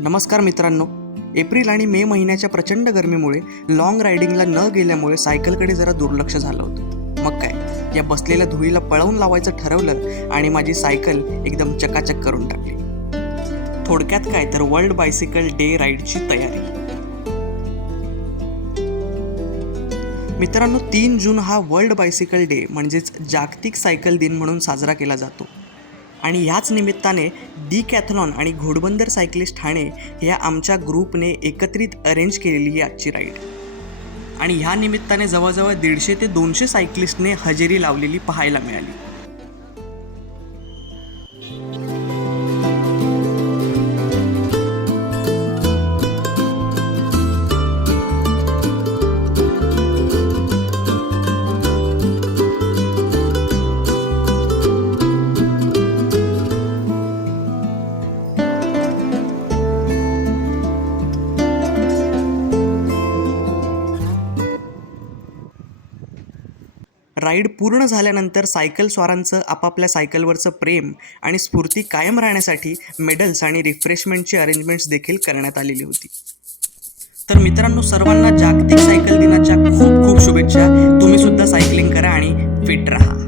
नमस्कार मित्रांनो. एप्रिल आणि मे महिन्याच्या प्रचंड गरमीमुळे लॉंग रायडिंगला न गेल्यामुळे सायकलकडे जरा दुर्लक्ष झालं होतं. मग काय, या बसलेल्या धुळीला पळवून लावायचं ठरवलं आणि माझी सायकल एकदम चकाचक करून टाकली. थोडक्यात काय तर वर्ल्ड बायसिकल डे राईडची तयारी. मित्रांनो, 3 जून हा वर्ल्ड बायसिकल डे म्हणजेच जागतिक सायकल दिन म्हणून साजरा केला जातो. आणि ह्याच निमित्ताने डिकॅथलॉन आणि घोडबंदर सायकलिस्ट ठाणे ह्या आमच्या ग्रुपने एकत्रित अरेंज केलेली ही आजची राईड. आणि ह्या निमित्ताने जवळजवळ 150 ते 200 सायकलिस्टने हजेरी लावलेली पाहायला मिळाली. राईड पूर्ण झाल्यानंतर सायकल स्वारांचं आपापल्या सायकलवरचं प्रेम आणि स्फूर्ती कायम राहण्यासाठी मेडल्स आणि रिफ्रेशमेंटची अरेंजमेंट्स देखील करण्यात आलेली होती. तर मित्रांनो, सर्वांना जागतिक सायकल दिनाच्या खूप खूप शुभेच्छा. तुम्ही सुद्धा सायकलिंग करा आणि फिट राहा.